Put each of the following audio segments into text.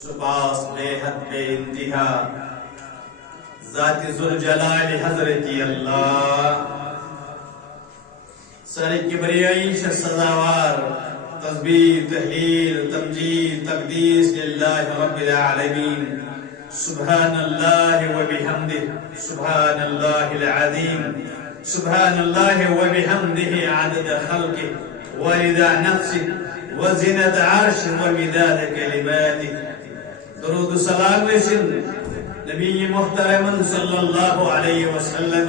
سپاس بے حد بے انتہا ذات ذوالجلال حضرت اللہ سر کبریائی سزاوار تسبیح تحلیل تمجید تقدیس للہ رب العالمین سبحان اللہ و بحمدہ سبحان اللہ العظیم سبحان اللہ و بحمدہ عدد خلقہ ورضا نفسہ وزنة عرشہ ومداد کلماتہ درود و سلام رسن نبی محترم صلی اللہ علیہ وسلم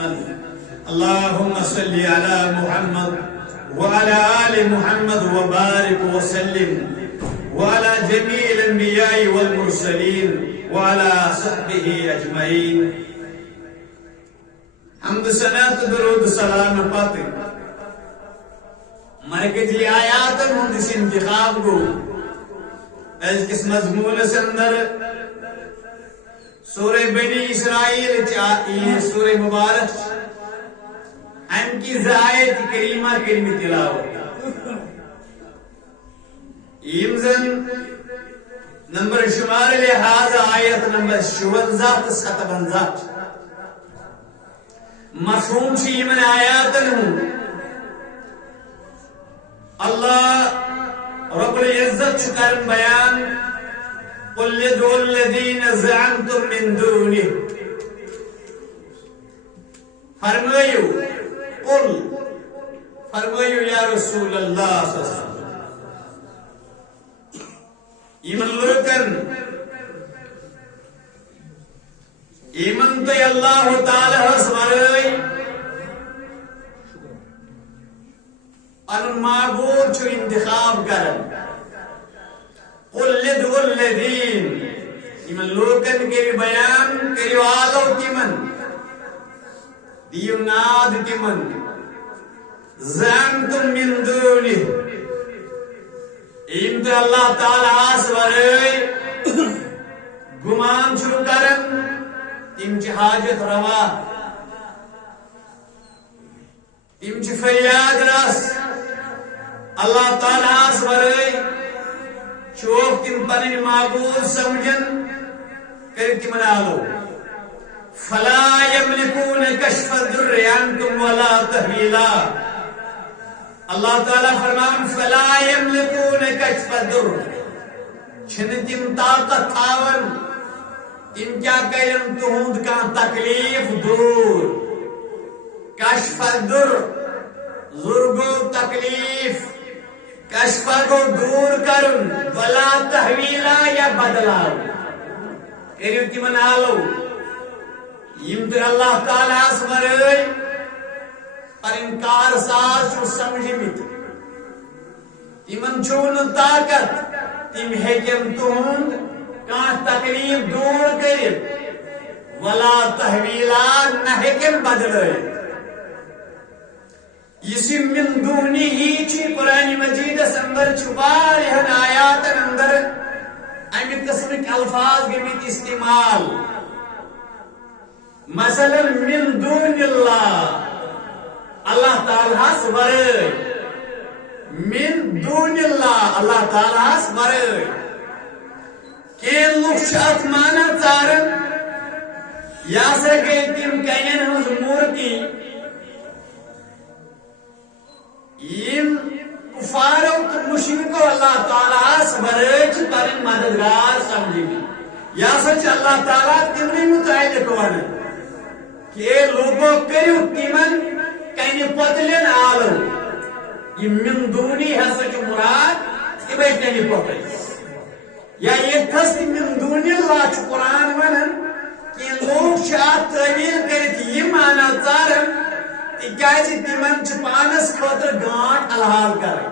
اللہم صلی علی محمد وعلى آل محمد وبارک وسلم وعلى جميع الانبیاء والمرسلین وعلى صحبه اجمعین حمد سنات درود سلام پاتے مرکزی آیات ہندس انتخاب کو از کس مضمون سے اندر سورہ بنی اسرائیل سورہ مبارک ہم کی آیت کریمہ کلمہ تلاوت یمزن نمبر شمار لحاظ آیت نمبر 56 مفہوم چی من آیاتن اللہ رب العزت شکر بیان قل ادعوا الذین زعمتم من دونه فرمائیو قل فرمائیو یا رسول اللہ صلی اللہ علیہ وسلم ایمن لرکن ایمن تو اللہ تعالی حسورائی ان معبود چو انتخاب کرن قل ادعوا الذین ایمن لوکن کے بیان کریو آلو تیمن دیو ناد تیمن زعمتم من دونی ایم تو اللہ تعالی آسورائی گمان چھو کرن تیم چی حاجت روا تیم چی فریاد رس اللہ تعالیٰ آسورائی شوق تم پنن معبود سمجھن کرتی منالو فلا یملکون کشف الدر عنکم ولا تحویلا اللہ تعالیٰ فرمان فلا یملکون کشف الدر چھن تم طاقت تھاون تم کیا کرن تہند کا تکلیف دور کشف الدر ضرگو تکلیف کشفہ کو دور کرن ولا تحویلا یا بدلاو کریو تیمن آلو یم تو اللہ تعالیٰ اسمرائی پر انکار ساز چو سمجھی میت تیمن چون طاقت تیم حکم تہند کان تکلیف دور کرن ولا تحویلا نہ حکم بدلائی اسی من دونی ہی چی قرآن مجید اندر چھپار یہن آیات اندر امی قسم کے الفاظ گمیت استعمال مثلا من دون اللہ اللہ تعالیٰ سبرے من دون اللہ اللہ تعالیٰ سبرے کہ لوگ شاعت مانا چارن یا سکے تیم کہیں ہمز مورتی یم کفاروں تو مشرکوں اللہ تعالیٰ سبرچ پر مددگار سمجھے گی یا سچ اللہ تعالیٰ تمہیں متعلق وانا کہ لوگوں کریو تیمن کہیں پتلین آلو یہ من دونی ہے سچ مراد کہ بھئی کہیں پتل یا یہ کس من دونی اللہ چو قرآن ونن کہ لوگ شاعت تعویل کرتی یہ معنی چارن تکیازی تیمن چھ پانس خطر گانٹ الحال کرے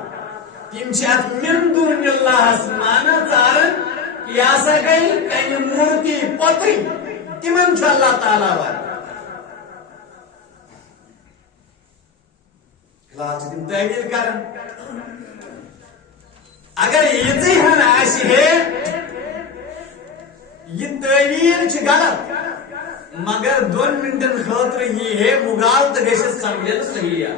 تیم چھ من دون اللہ سمانا چارن کیاسا گئی کہیں مورتی پتری تیمن چھ اللہ تعالیٰ وار خلاص تیم تعویل کرن اگر یہ ذہن آسی ہے یہ تعویل چھ غلط مگر 2 منٹن خاطر یہ ہے مغالط گیسے سمجھن صحیح ہے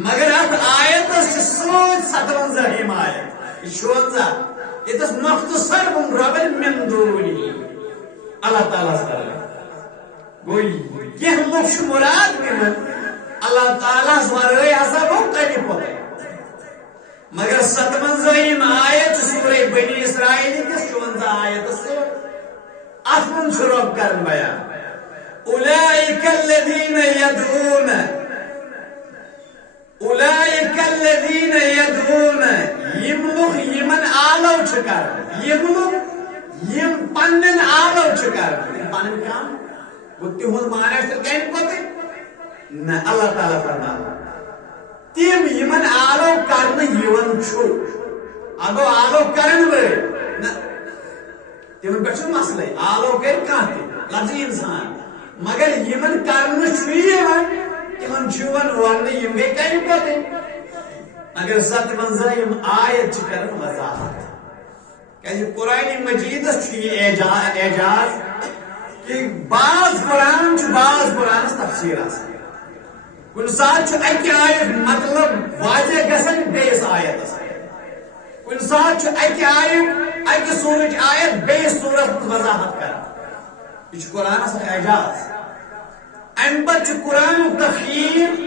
مگر اب آیت سے سوچ 57 آیت 56 یہ مختصر رب من دونی اللہ تعالیٰ گوئی یہ لوگ مراد میں اللہ تعالیٰ ورائے ہسا گو کمی پتہ مگر 57 آیت سورہ بنی اسرائیل کس 54 آیت سے اتمن شروع کرن بیان اولئک الذین یدعون اولئک الذین یدعون یم لوگ یمن آلو چکر یم لوگ یم پنن آلو چکر پنن کام وہ تہذ معنی تو کہیں پتہ نہ اللہ تعالیٰ فرماتا تم یمن آلو کرنے یون چھو اگو آلو کرن وے تمن پہ مسئلہ آلو کر کانت لفظ انسان مگر یمن کرنے چھو تمن چھون ون یم گئی کہیں پتہ اگر 57 آیت کرن وضاحت کہ قرآن مجید اعجاز کہ بعض قرآن تفسیر آسان کن سات اکہ آیت مطلب واضح گژھان بیس آیت کن سات اکہ آیت اکہ سورج آیت بیس سورت وضاحت کر یہ قرآن اعجاز ام پتہ قرآن تفہیم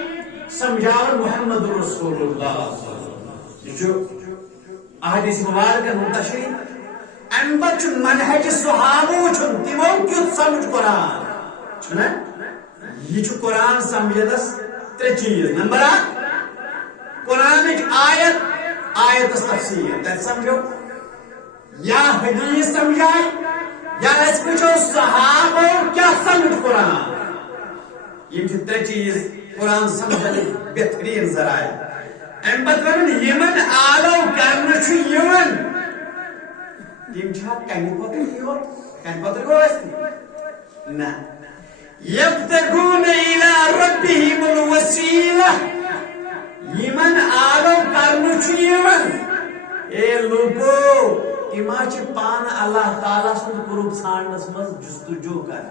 سمجھاون محمد رسول اللہ یہ احادیث مبارکہ منتشر ام پتہ منہج صحابہ تمو کیت سمجھ قرآن چھنا یہ قرآن سمجھدس ترے چیز نمبر 1 قرآن آیت تفسیر تر سمجھو یا حدیث سمجھائے یا اس پوچھو صحابہ کیا سمجھ قرآن یہ ترے چیز قرآن سمجھنے بہترین ذرائع ام پتہ یمن آلو کرنے چھ یون تم چھا کہیں پتہ گو نہ یبتغون الی ربهم الوسیلہ یمن آلو کرنے چھ یون اے لوگو تما چھ پان اللہ تعالیٰ سن قرب ژھانڈنس مز جستجو کر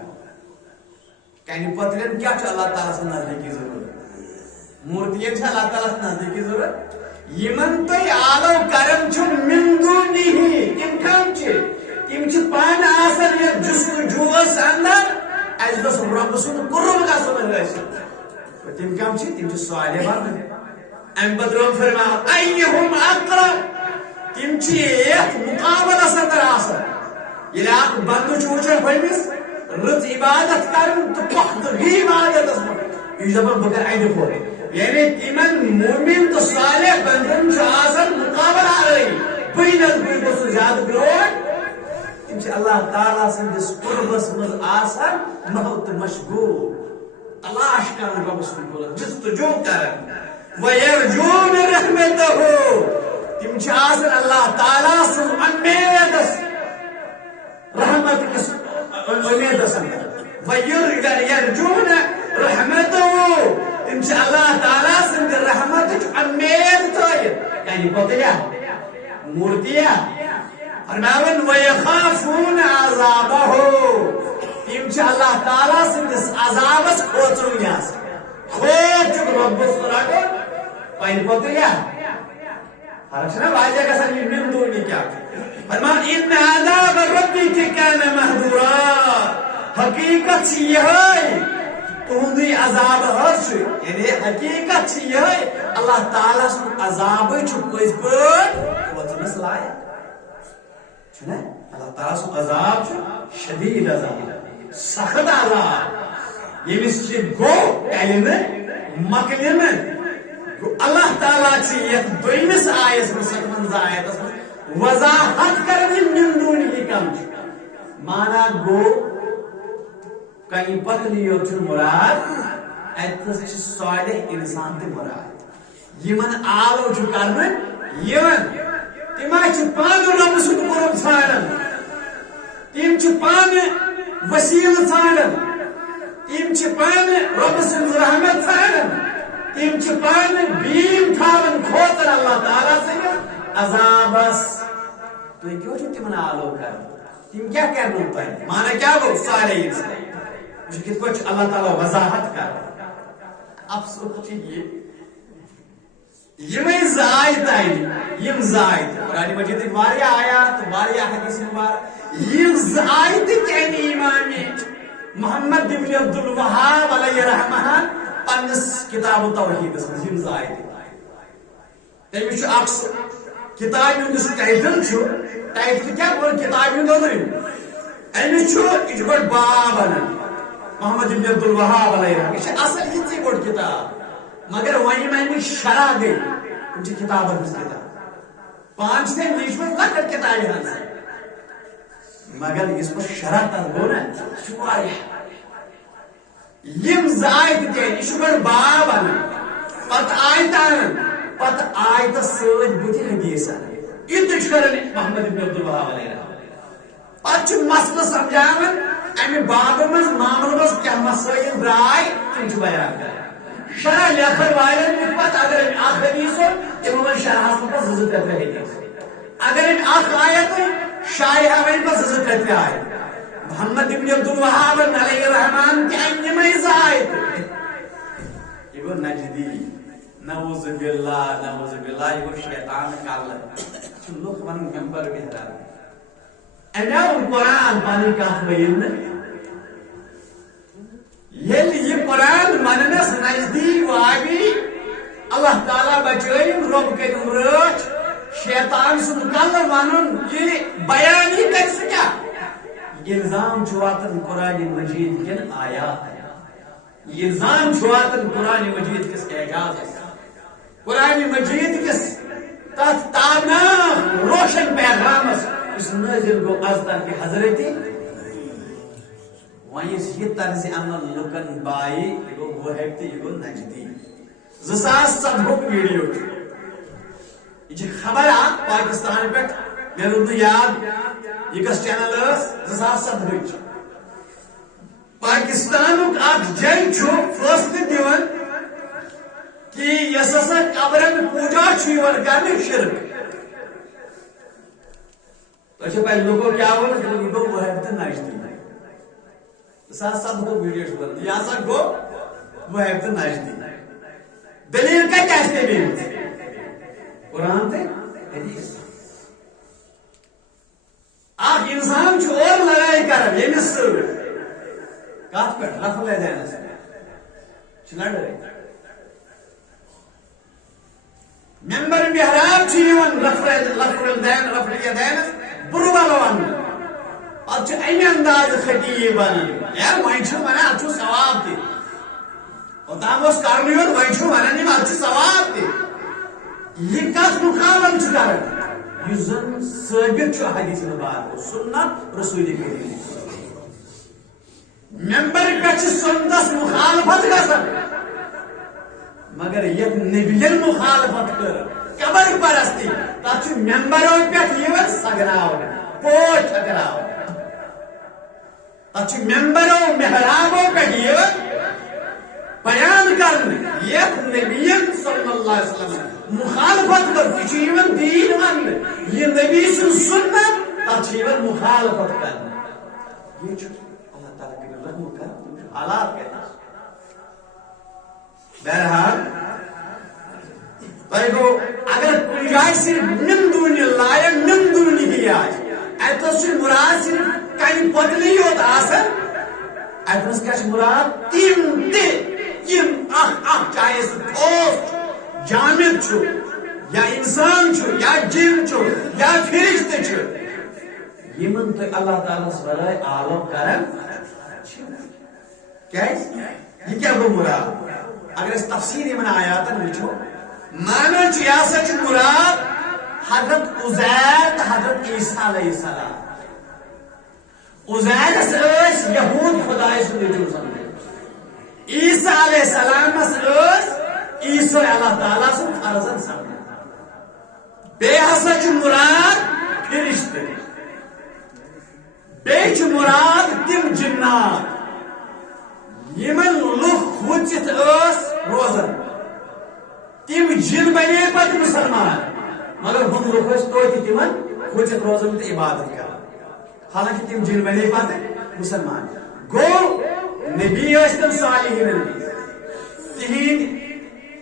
کہیں پتہ کیا چھ اللہ تعالیٰ سن نزدیکی ضرورت مورتین چھ اللہ تعالیٰ سن نزدیکی ضرورت یمن تو آلو کرم چھ من دونی تم کم تم پان آسان یہ جستجوس اندر اس دس رب سن قرب گژھن حاصل تم کم تم صالح بن ام بدرون فرما ایہم اقرب تم یت مقابلہ اندر آسان یل اخ بندو وچان پنس رت عبادت کرن تو پخت غی عبادت یہ دپان بہ کر اندر پھوٹ یعنی تمن مومن تو صالح بندن آسان مقابلہ رہی بینن بین گوس زیادہ گروٹ تم اللہ تعالیٰ سندس قربس مز آسان محت مشغول تلاش کرن رب سن جستجو کرن ویرجون رحمتہ تم آسان اللہ تعالیٰ سن امیدس رحمت کس امیدس ویرجون رحمتہ تم اللہ تعالیٰ سن رحمت امید تھائیت یعنی پتہ مورتیا فرماون ویخافون عذابہ تم اللہ تعالیٰ سندس عذابس کھوچن یاس کھوچ رب سراٹو پین پتہ فرق چھنا واضح گژھان یہ من دونی کیا فرمان ان عذاب ربک کان محذورا حقیقت یہ تہندی عذاب ہر یعنی حقیقت یہ اللہ تعالیٰ سن عذاب پز پہ کھوچنس لائق اللہ تعالیٰ سن عذاب شدید عذاب سخت عذاب یمس گو علم مکلم اللہ تعالیٰ یت دویمس آیس میں 57 آیتس وضاحت کرنی من دونی کم مانا گو کہیں پتنی یوت مراد اتس صالح انسان تے مراد یمن آلو چھ کرنے یمن تم پان رب سن قرب ژھانڈان تم پان وسیل ژھانڈان تم پان رب سن رحمت ژھانڈان تم پان بیم تھاون کھوتر اللہ تعالیٰ سے عذابس تو کیوں تم آلو کر تم کیا کرنے پہ مانا کیا گو صالح انسان کت پہ اللہ تعالیٰ وضاحت کر افسوس یہ یمے زایت یم زایت قرآن مجید واریاہ آیات واریاہ حدیث مبارک یم زایت کین امام محمد بن عبد الوہاب علیہ رحمہ پنس کتاب توحید یم زایت تمس اخ کتاب ہند ٹائٹل ٹائٹل کیا کتاب ہند امس یہ بڑ باب انان محمد بن عبد الوہاب علیہ رحمہ یہ اصل یہ بڑ کتاب مگر ون امہ شرح گئی تم کتابن ہز کتاب پان لیچم لکٹ کتاب مگر اس پر شرح تر گو نا یم زائد تین یہ بڑ باب انان پتہ آیت انان پتہ آیت ست بت حدیث انان یہ کران محمد بن عبد الوہاب علیہ رحمہ پتہ مسئلہ سمجھاون امہ باب مز معاملہ مز کیا مسائل درائے تم بیان کران شرح لیکھن والن پتہ اگر اخ حدیث تمو من شرح پتہ زٕ ترٛےٚ حدیث اگر اخ آیت شایع ون پتہ زٕ ترٛےٚ آیت محمد بن عبد الوہاب علیہ رحمان کہ یمے زایت یہ گو نجدی نعوذ باللہ یہ گو شیطان کل لوگ ون ممبر محراب امیو قرآن پانی کت ون یل یہ قرآن مننس نزدیک وابی اللہ تعالیٰ بچائم رب کرم رچ شیطان سن کل ون یہ بیان ہی کر سکیا الزام واتن قرآن مجید کن آیات الزام واتن قرآن مجید کس اعجاز قرآن مجید کس تات تابناک روشن پیغامس اس نازل گو از طرف حضرت ویس یہ طرز عمل لکن بائی یہ گو وحیبتی یہ گو نجدی 2007 ویڈیو یہ خبر پاکستان پہ مے روز یاد یہ کس چینل 2007 پاکستان اخ جنگ فیصلہ دان کہ یس ہسا قبرن پوجا کرنے شرک تو پہ لوگوں کیا وہ گو وحیبت نجدی 2007 ویڈیو یہ ہسا گو وحیبت نجدی دلیل کتہ قرآن تے حدیث اخ انسان اور لڑائی کران یمس کت پہ لفظ دینس لڑائی ممبر محراب لفظ دینس برو ول ون پتہ امہ انداز خطیب ونان یا ون ونان ات ثواب تہ اوتام کرنے یوت ون ونان ات ثواب تہ یہ کت مقابل کران یہ زن ثابت حدیث مبارک سنت رسول کریم ممبر پہ سنتس مخالفت گژھان مگر یہ نبیین مخالفت کر قبر پرستی تک ممبرو پہ سگناو پوچھ چھکراو تک ممبرو محرابو پہ بیان کرنے یہ نبیین صلی اللہ علیہ وسلم مخالفت کر یہ دین ون یہ نبی سن سنت تک مخالفت کرنا یہ اللہ تعالیٰ کے رحم کر حالات کہنا بہرحال تہ گو اگر کن جائے صرف من دون اللہ یا من دون ہی آج اتس مراد صرف کن پتلی یوت آسن اتس کیا مراد تم تم اخ چاہے دوست جامد چھو یا انسان چھو یا جن چھو یا فرشت چھو یمن تو اللہ تعالیٰ برائے عالم کرن یہ کیا گو مراد اگر اس تفسیر من آیاتن وچھو مانا یہ سا مراد حضرت عزیر حضرت عیسیٰ علیہ السلام عزیر یہود خدای سن سمجھے عیسیٰ علیہ السلام عیسیٰ اللہ تعالیٰ سن فرزن سمجھے بے ہسا مراد فرشت بے مراد تم جنات یمن لوگ کھوچت روزن تم جن بنے پتہ مسلمان مگر ہم لوگ توتہ تمن کھوچت روزن تو عبادت کر حالانکہ تم جن بنے پتہ مسلمان گو نبی اشتن صالحین تہند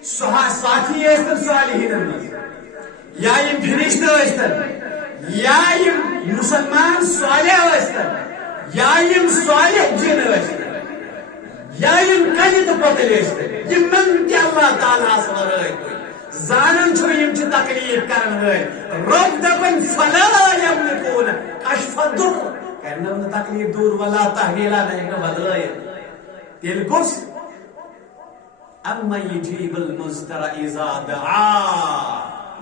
ساتھی صالحین یا یم فرشتہ یا یم مسلمان صالح یا یم صالح جن یا یم کنہ تو پتل یمن تہ اللہ تعالیٰ ورائے زانن چھو یم چھ تکلیف کرن وٲلۍ رب دپن فلا یملکون کشف الضر کرنم نہ تکلیف دور ولا تحویلا نہ بدلائے تیل کس اما یجیب المضطر اذا دعا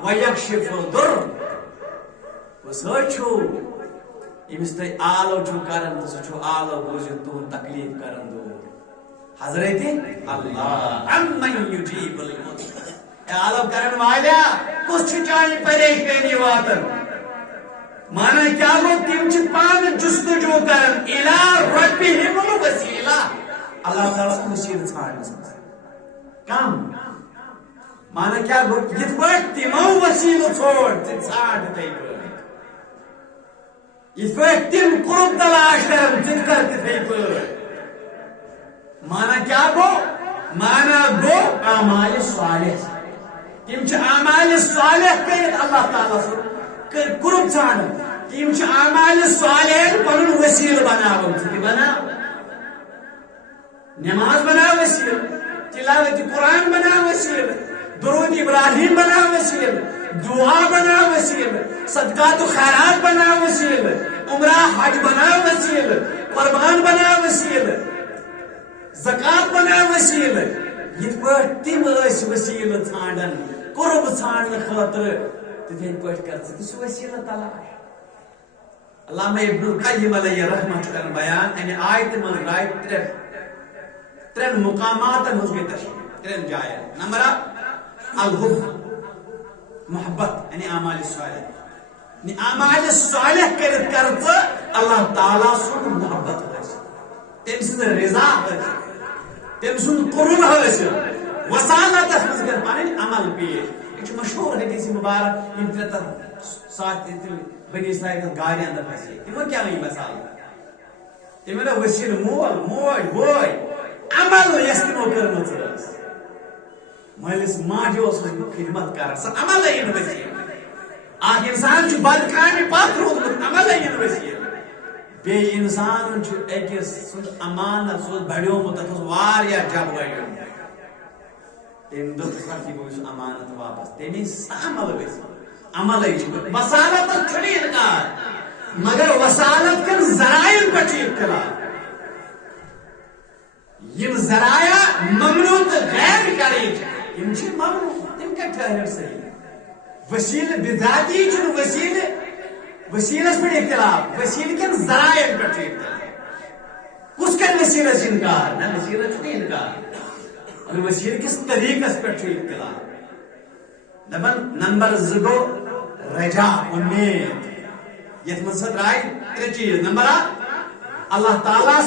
ویکشف الضر وسچو امس تہ آلو چھو کرن تو سچو آلو بوزت تہن تکلیف کرن دور حضرت اللہ اما یجیب المضطر آلو کرن والا کس چاہیے پریشانی واتن مانا کیا گو تم چھ پان جستجو کرن الى ربهم الوسیلہ اللہ تعالیٰ وسیلہ ژھانڈنس کم مانا کیا گو یت پٲٹھۍ تمو وسیلہ ژھونڈ ژٕ ژھانڈ تتھے پٲٹھۍ یت پٲٹھۍ تم قرب تلاش کرن ژٕ کر تتھے پٲٹھۍ مانا کیا گو مانا گو اعمال صالح تم چھ اعمال صالح کرت اللہ تعالیٰ سن قرب ژھانڈن تم چھ اعمال صالح پنن وسیلہ بناون ژٕ تہِ بناو نماز بناو وسیلہ تلاوت قرآن بناو وسیلہ درود ابراہیم بناو وسیلہ دعا بناو وسیلہ صدقات و خیرات بناو وسیلہ عمرہ حج بناو وسیلہ قربان بناو وسیلہ زکات بناو وسیلہ یت پٲٹھۍ تم ٲسۍ وسیلہ ژھانڈن قرب ژھانڈنہٕ خٲطرٕ تتھے پٲٹھۍ کر ژٕ تہِ سُہ وسیلہ تلاش علامہ ابن القیم علیہ رحمۃ کرن بیان امہ آیت من رائے ترین مقاماتن ہز گئی تشریح ترین جائیں نمبر الحب محبت یعنی اعمال صالح یعنی اعمال صالح کرت کر اللہ تعالیٰ سن محبت حاصل تم سن رضا حاصل تم سن قرب حاصل وسالت مز کر پن عمل پیش یہ مشہور حدیث مبارک یم تر ساتھ بنی اسرائیل گاڑی اندر پھنسے تمو کیا نہیں مثال تمو وسیل مول موج بوے عمل یس تمو کرمت مالس ماجو خدمت کر سا عمل این وسیل اخ انسان چھ بد کامہ پتھ روزمت عمل این وسیل بے انسان اکس سند امانت سو بڑیومت تس واریاہ جب بڑیومت تم دس گو امانت واپس تمی عمل گھس عمل وسالت چھنی انکار مگر وسالت کن ذرائع پہ اختلاف یم ذرائع ممنوع تو غیر کریں ممنوع تم کیا ٹھہر صحیح وسیل بذاتی چھن وسیلس پہ اختلاف وسیل کن ذرائع پہ اختلاف کس کن وسیلس انکار نہ وسیلہ چھنی انکار اور وسیل کس طریقس پہ اختلاف دپن نمبر زگو رجا امید یت من سد رائے ترے چیز نمبر اللہ تعالیٰ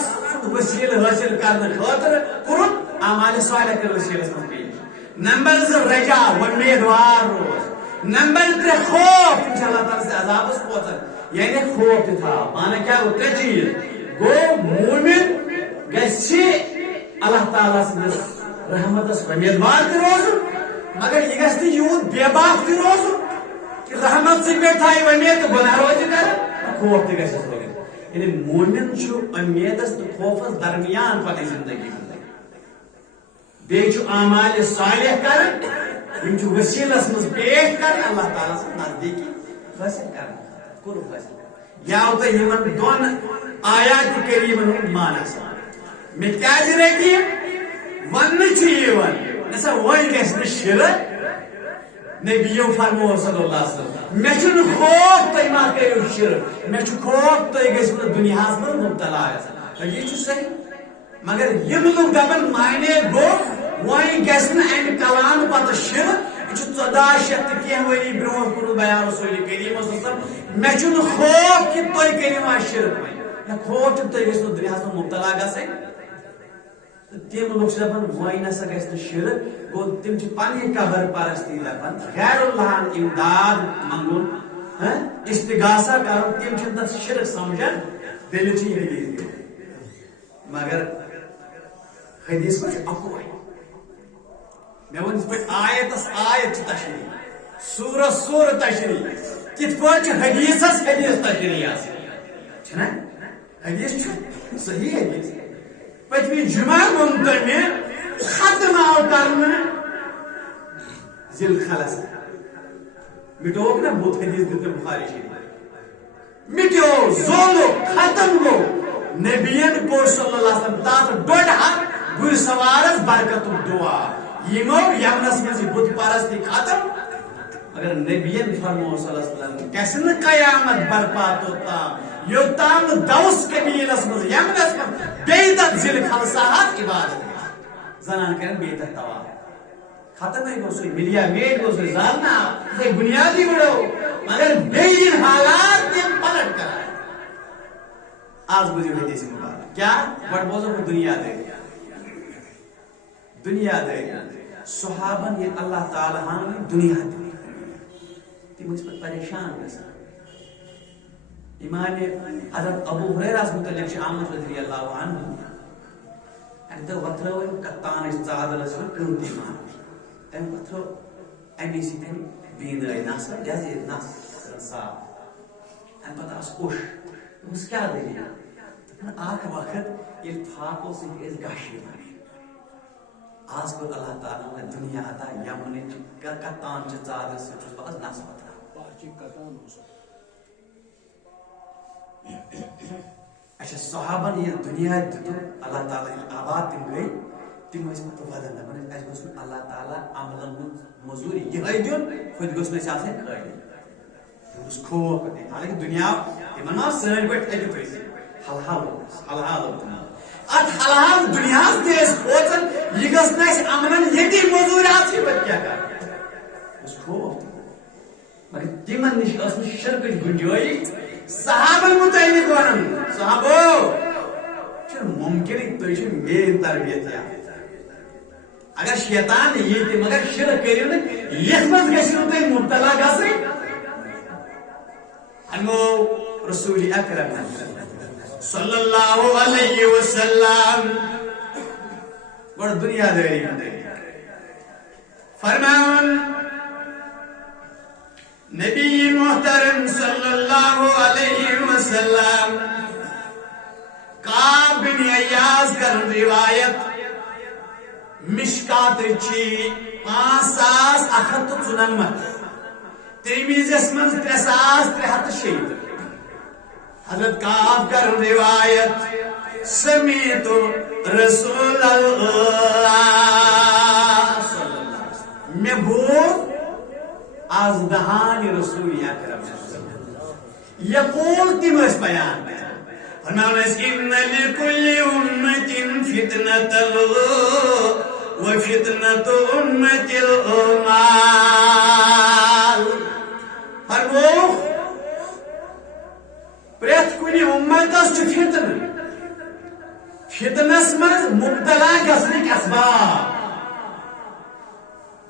وسیل حاصل کرنے خاطر قرب اعمال صالح کے وسیلے من پیش نمبر زٕ رجا امیدوار روز نمبر ترے خوف ان اللہ تعالیٰ سے عذاب اس پوچھن یعنی خوف تھا مانا کیا وہ ترے چیز گو مومن گسی اللہ تعالیٰ سے رحمت اس امیدوار تھی روز مگر یہ گھستی یوں بے باک تھی روز کہ رحمت سے بیٹھا ہے امید تو گناہ روز کر خوف تھی گھستی روز یعنی مومن چھو امیدس تو خوفس درمیان پتہ زندگی بیچو اعمال صالح کر یم چھو وسیلس مز پیش کر اللہ تعالیٰ سے نزدیکی حاصل کر قرب حاصل یا ہوتا یمن دون آیات کریمن مانا سا میں کیا رہتی ون چیون نسا وہی گھس شرک نبیو فرمو صلی اللہ علیہ وسلم میں چھن خوف تھی ما کرو شرک میں چھن خوف تھی گھس دنیا من مبتلا یہ چھو صحیح مگر یم لوگ دپن مانے گو وہی گھس امہ کلام پتہ شرک یہ 14 شیت کینہ وری برو کور بیان رسول کریم صلی اللہ علیہ وسلم میں چھن خوف کہ تھی کرو شرک نہ خوف تھی گھس دنیا من مبتلا گھسیں تم لوگ دپان وی نسا گھس شرک گو تم پنہ قبر پرستی دپان غیر اللہ امداد منگن استغاثہ کرو تم تک شرک سمجھان دل حدیث مگر حدیث میں اکوے میں ون پہ آیتس آیت تشریح سورس سور تشریح کت پہ حدیثس حدیث تشریح آنا حدیث صحیح حدیث پتمی جمعہ منتر میں ختم آو کرنا ذل خلص مٹوک نا بہت حدیث دیتے بخاری شریف مٹو زولو ختم گو نبیین کو صلی اللہ علیہ وسلم تات ڈوڑ ہاتھ گر سوارس برکت دعا یمو یمنس میں بت پرستی ختم اگر نبیین فرمو صلی اللہ علیہ وسلم کیسے نہ قیامت برپا ہوتا یوتام دوس قبیلس مز یمنس مز بیدت ذل خلصاحت عبادت زنان کرن بیدت توا ختم ہے گو سوئی ملیا میٹ گو سوئی زالنا سوئی بنیادی بڑھو مگر بیدین حالات تیم پلٹ کرا آج بجھو حدیث مبارک کیا بڑھ بوزو کو دنیا دے صحابن یہ اللہ تعالیٰ نے دنیا دے تی مجھ پر پریشان رسا امام حضرت ابو ہریرہ متعلق شامت رضی اللہ عنہ تو وطرو کتان چادر قیمتی مان تم وطرو امی سی تم بین رہی ناسا جیسے ناسا صاحب ام پتہ اس اوش اس کیا دے گیا آخر وقت یہ تھاکو سے اس گاشی مانی آج کو اللہ تعالیٰ نے دنیا عطا یمنی کتان چادر سے چوز بقص ناس وطرہ پاچی کتان ہو سکتا اچھا صحابن یہ دنیا دیتو اللہ تعالیٰ آباد تم گئی تم اس میں تو بدل نہ اس گوس میں اللہ تعالیٰ عمل مزوری یہ دیون خود گوس میں ساتھ کھڑی اس کھو کرتے حالانکہ دنیا یہ منو سن پٹ ایجو پیسے حلحال ات دنیا دیس کھوچن یہ گس نہ امن یتی مزورات سے بت کیا کر اس کھو مگر تمن نش اس شرک گنجوئی صحابہ متعلق ونن صحابو چھ ممکن تو یہ میری تربیت یا اگر شیطان یہ تھی مگر شرک کریو نا یہ مز گژھو تھی مبتلا گژھے انو رسول اکرم صلی اللہ علیہ وسلم بڑا دنیا داری فرمان نبی محترم صلی اللہ علیہ وسلم کعب بن ایاز کر روایت مشکات چی 5194 ترمذی اسمن 3306 حضرت کعب کر روایت سمیت رسول اللہ صلی اللہ علیہ وسلم میں بھول از دہان رسول اکرم یقول تمس بیان فرمانس ان لکل امت فتنۃ وفتنۃ امت المال فرمو پریت کنی امتس فتن فتنس مز مبتلا گژھنٕکۍ اسباب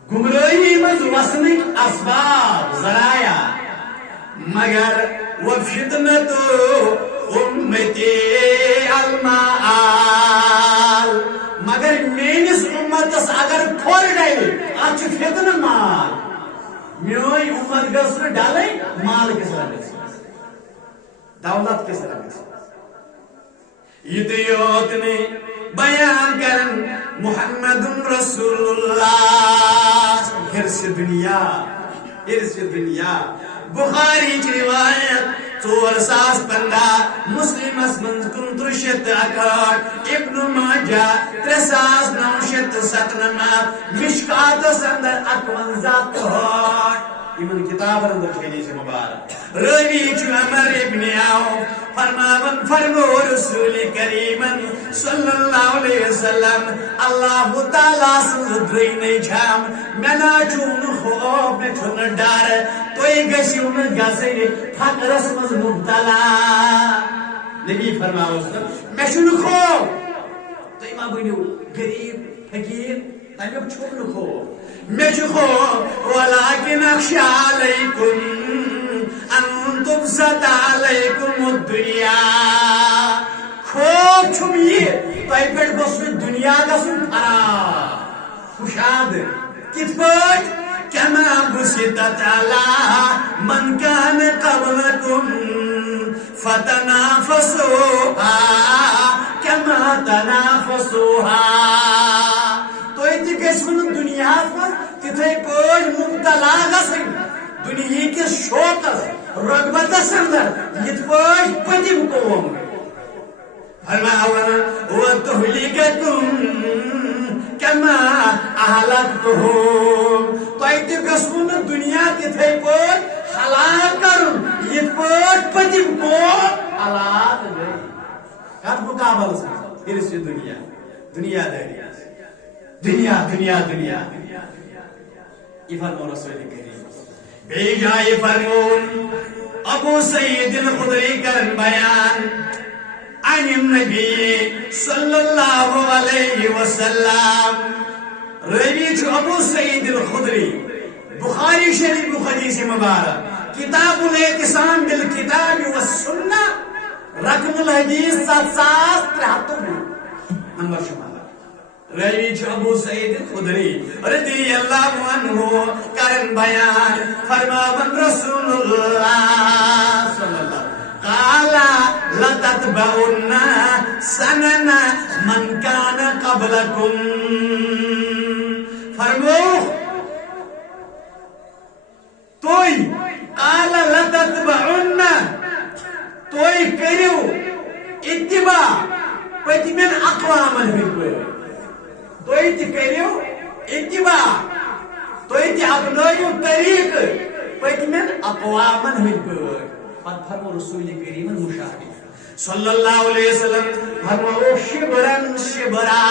گمراہی مز وسنک اسباب ذرائع مگر وفتنۃ امتی المال مگر میس امتس اگر کھور گئی ات فتنہ مال میون امت گھس ڈلے مال کس رنگس دولت کس رنگس یہ یوت نے بیان کرن محمد رسول اللہ حرص دنیا بخاری کی روایت 4015 مسلم من 361 ابن ماجہ 3997 مشکات اندر 51 امن کتاب اندر حدیث مبارک راوی عمر ابن عوف فرماون فرمو رسول کریم صلی اللہ علیہ وسلم اللہ تعالیٰ سن درین جام منا چون خوف میں چھن ڈار توئی گسیو میں گسے فقرس مز مبتلا نبی فرماو میں چھن خوف تو امام بنیو غریب فقیر تمیب چھن خوف میں چھن خوف ولیکن اخشى علیکم ان تبسط علیکم الدنیا خوف چھم یہ تائی پیٹ گوسن دنیا گسن خراب خوشاد کت پٲٹھۍ كما بسطت على من كان قبلكم فتنافسوها كما تنافسوها تُہۍ تہِ گٔژھِو نہٕ دُنیاہس منٛز تِتھے پٲٹھۍ مبتلا گژھٕنۍ دُنیہِکِس کِس شوقس رغبتس اندر یِتھ پٲٹھۍ پٔتِم قوم وتهلككم كما أهلكتهم تۄہہِ تہِ گژھوٕ نہٕ دُنیا تِتھے پٲٹھۍ ہلاک کرُن یِتھ پٲٹھۍ پٔتِم قوم ہلاک گٔے کتھ مقابلس منٛز ہرس چھِ دُنیا دُنیا دٲری دُنیا دُنیا دُنیا یہِ فرمو رسول کریم بیٚیہِ جایہِ فرمون ابو سعید الخدری کرن بیان عن النبي صلى الله عليه وسلم روی ابو سعید الخدری بخاری شریف حدیث مبارک کتاب الاعتصام بالکتاب والسنہ رقم الحدیث 7300 نمبر شمار روی ابو سعید الخدری رضی اللہ عنہ کرن بیان فرماون رسول اللہ صلی اللہ قال لتتبعن سنن من كان قبلكم فرمو توي قال لتتبعن توي كريو اتباع پتمن اقوامن ہند توي تكريو اتباع توي تابنويو طريق پتمن اقوامن ہند فرمو رسول کریم المشاہد صلی اللہ علیہ وسلم فرمو شبرا شبرا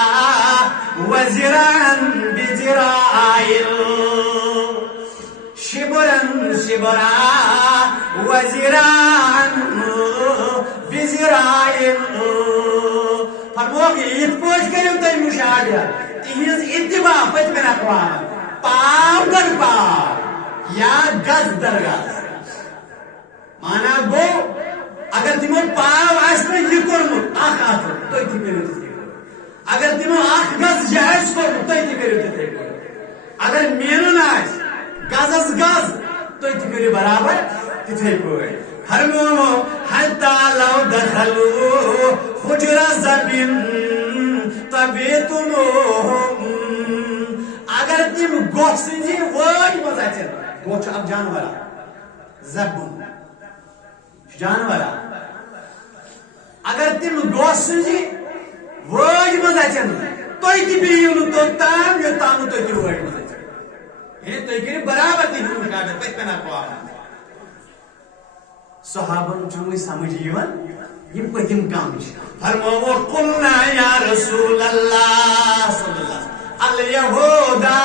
وزرا بزرائل شبرا شبرا وزرا بزرائل فرمو یت پٲٹھۍ کٔرِو تُہۍ مشاہدہ تِہنٛز اتباع پٔتمٮ۪ن اقوامن پاو در پاو یا گز در گز مانا گو اگر تمو پاو آسہ یہ کورمت اخ اتھ تُہۍ تہِ کٔرِو تِتھے پٲٹھۍ اگر تمو اخ گز یہ آسہِ کورمت تُہۍ تہِ کٔرِو تِتھے پٲٹھۍ اگر مینُن آسہِ گزس گز تُہۍ تہِ کٔرِو برابر تِتھے پٲٹھۍ فرمو حتى لو دخلوا حجر زبن تبعتموهم اگر تم گوہ سٕنٛزِ وٲرۍ منٛز اژن گوہ چھُ اکھ جانور زبُن جانور اگر تم گوہ سٕنٛزِ وٲرۍ منٛز اژن تُہۍ تہِ بِہِو نہٕ توٚتام یوٚتام نہٕ تُہۍ تہِ وٲرۍ منٛز اژِو یعنی تُہۍ کٔرِو برابر تِہنٛز مشاہدہ پٔتمٮ۪ن اقوامن صحابن چھُنہٕ وۄنۍ سمجھ یِوان یِم پٔتِم کم چھِ فرموو قلنا یا رسول اللہ صلی اللہ اليہودا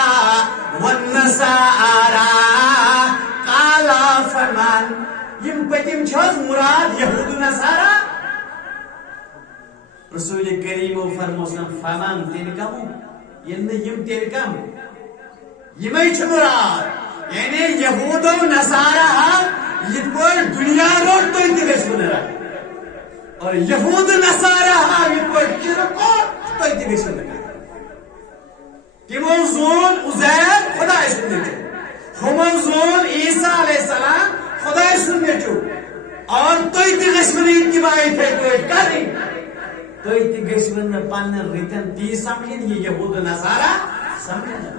والنصارى قال فرمان یم پتم چھز مراد یہود نصارا رسول کریم فرموسن فمان تیل کم یم تیل کم یمے چھ مراد یعنی یہود و نصارا یہ پر دنیا روٹ تو انتگیشن رہا اور یہود نصارا یہ پر شرک تو انتگیشن رہا تمو زون عزیر خدا سن نیچو ہمو زون عیسیٰ علیہ السلام خدا سن نیچو اور توی تی گشمن اتباعی تھے کوئی کریں توی تی گشمن پانن ریتن تی سمجھیں یہ یہود نصارا سمجھیں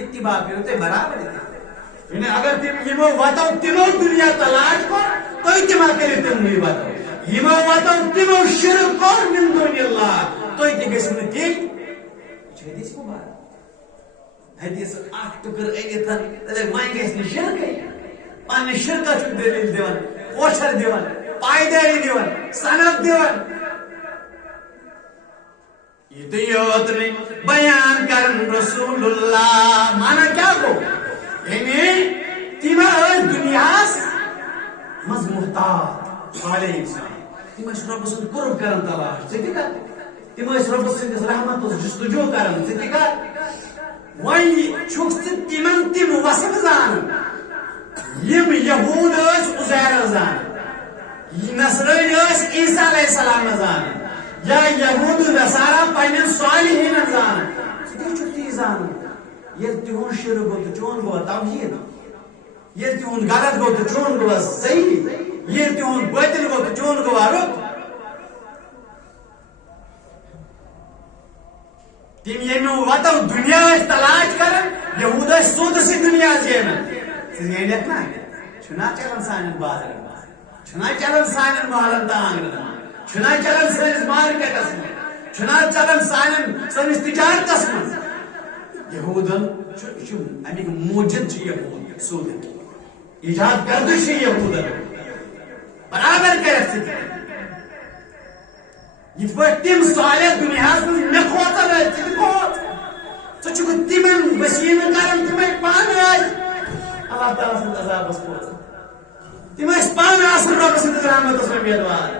اتباع کرتے برابر ہے یعنی اگر تم یمو واتو تمو دنیا تلاش کر توی تما کرے تم نہیں واتو یمو واتو تمو شرک کر من دون اللہ توی تی گشمن تی حدیث مبارک حدیث اخ ٹکر اینتن تے وائن گژھِ شرک پنہ شرکت چھ دلیل دیوان پوچھر دیوان پائیداری دیوان سند دیوان یہ یوت نے بیان کرن رسول اللہ مانا کیا کو یعنی تیما دنیاس مز محتاط علیہ السلام تیما رب سن قرب کرن تلاش ذکر تیما رب سن رحمت جستجو کرن ذکر وی چھوکس تیمن تیم وصف زان یم یہود اس عزیر زان نصرانی اس عیسیٰ علیہ السلام زان یا یہود نصارا پنن صالحین زان تی چھتی زان یہ تہن شرک گو تو چون گو توحید یہ تہن غلط گو تو چون گو صحیح یہ تہن باطل گو تو چون گو رُت تم یمو وتو دنیا تلاش کرن یہود سود سے دنیا زینن زینت نا چھنا چلن سانن بازرن چھنا چلن سانن محلن تانگن چھنا چلن سانس مارکیٹس میں چھنا چلن سانس تجارتس من یہودن امیک موجد یہود سود ایجاد کردش یہودن برابر کرت یہ پہ تم صالح دنیا مے کھوتن ثہ کھوت ثہ تمن وسیم کران تم پان اللہ تعالیٰ سند عذابس کھوت تم پان رب سند رحمتس امیدوار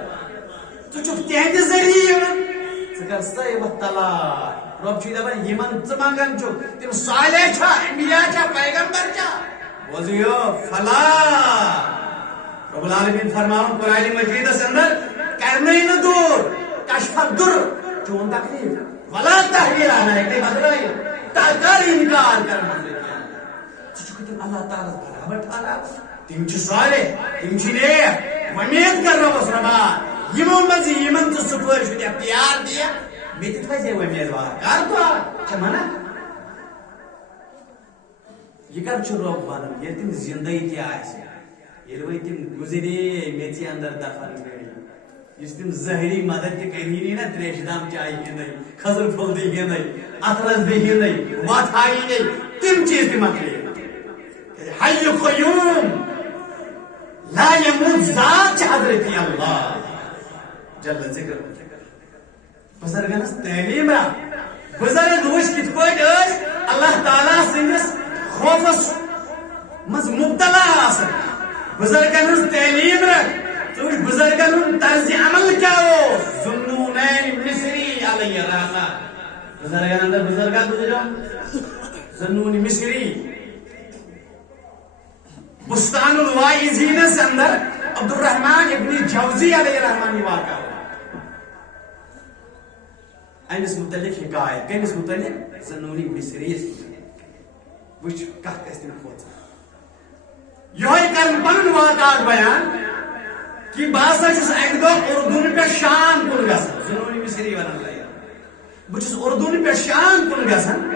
ثہ تہند ذریعہ ثہ کر سا تلاش رب دپان یمن ثہ منگان تم صالح چھا انبیاء چھا پیغمبر چھا بوزیو فلا رب العالمین فرماؤں قرآن مجید اندر کرنے نہ دور کشف الدر چون تکلیف ولا تحویل آنا ہے کہ بدلائی تاکار انکار کرنا تم اللہ تعالیٰ برابر ٹھارا تم صالح تم نیک امید کر رہا اس ربا یمو مزی یمن تو سفارش اختیار دیا میں تت وجہ امیدوار کر تو منا یہ کر رب ون یہ تم زندگی تہ تم گزرے میچ اندر دفن گئی اس تم ظاہری مدد تہ کری نا تریش دام چائے گند خزر پھل دی گند اترس دی گند وت آئی گئی تم چیز تہ مکلے حی قیوم لا یموت ذات حضرت اللہ جل ذکر بزرگنس تعلیم بزرگ وچ کت پٲٹھۍ ٲسۍ اللہ تعالیٰ سٕنٛدِس خوفس مز مبتلا آسان بزرگن ہز تعلیم رکھ تو بزرگن ہند طرز عمل کیا ہو ذوالنورین مصری علیہ الرحمہ بزرگن اندر بزرگان بزرگ ذوالنون مصری بستان الواعظین سے اندر عبد الرحمن ابن جوزی علیہ الرحمہ یہ واقع ہو امس متعلق حکایت کمس متعلق ذوالنون مصری وچ کت گژھِ تٔمۍ کھوژان یہ کر پن واقعات بیان کہ بہت اکہ دہ اردن پہ شام کن گھان ضروری مصری ونان لگا بہت اردن پہ شام کن گھان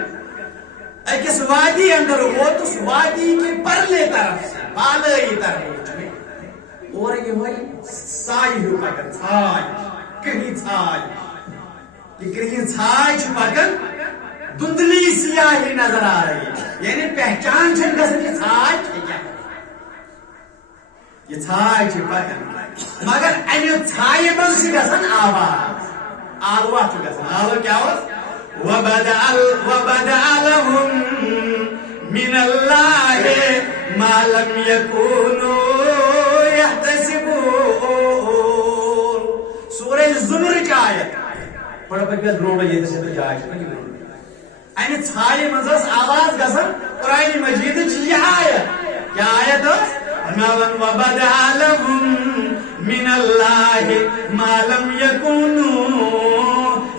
اکس وادی اندر ووتس وادی کے پرلے طرف سے بالئی طرف وچ میں اور یہ سائے ہیو پکان ژھاے کہیں ژھاے یہ کہیں ژھاے چھ پکان دھندلی سیاہی نظر آ رہی ہے یعنی پہچان چھ گژھان یہ ژھاے کیا یہ ژھاے چھ پکان مگر امہ ژھایہ مز چھ گژھان آواز آلوا چھ گژھان آلو کیا ہوس وبدأ لهم من الله ما لم يكونوا يحتسبون سورہ زمر کی آیت پڑھ پہ برونڈ یہ سے تو جائے امہ ژھایہ مز آواز گژھان قرآن مجید چھ یہ آیت کیا آیت ہے وبدأ لهم من الله ما لم يكونوا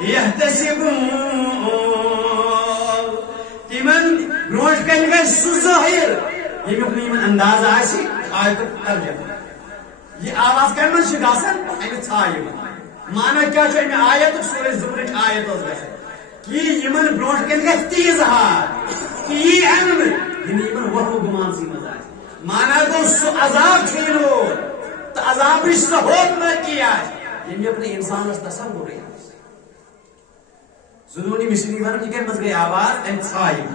يحتسبون تمن برونٹ کن گژھِ سُہ ظٲہِر ییٚمیُک نہٕ یِمن انداز آسہِ آیتُک ترجمہ یہ آواز کمہِ منٛز چھِ گژھان امہِ ژھایہِ منٛز مانا کیٛاہ چھُ امہِ آیتُک سورہ زمرٕچ آیت ٲس گژھان کہ یِمن برونٹ کن گژھِ تی اظہار کہ یی اننہٕ یعنی یِمن وہمہٕ گُمانسٕے منٛز آسہِ مانا گو سُہ عذاب چھُ یِنہٕ تہٕ عذابٕچ سۄ ہولنٲکی آسہِ ییٚمیُک نہٕ اِنسانس تصورٕے آسہِ ضروری مصری ون یہ کم گئی آواز ام ژھایہ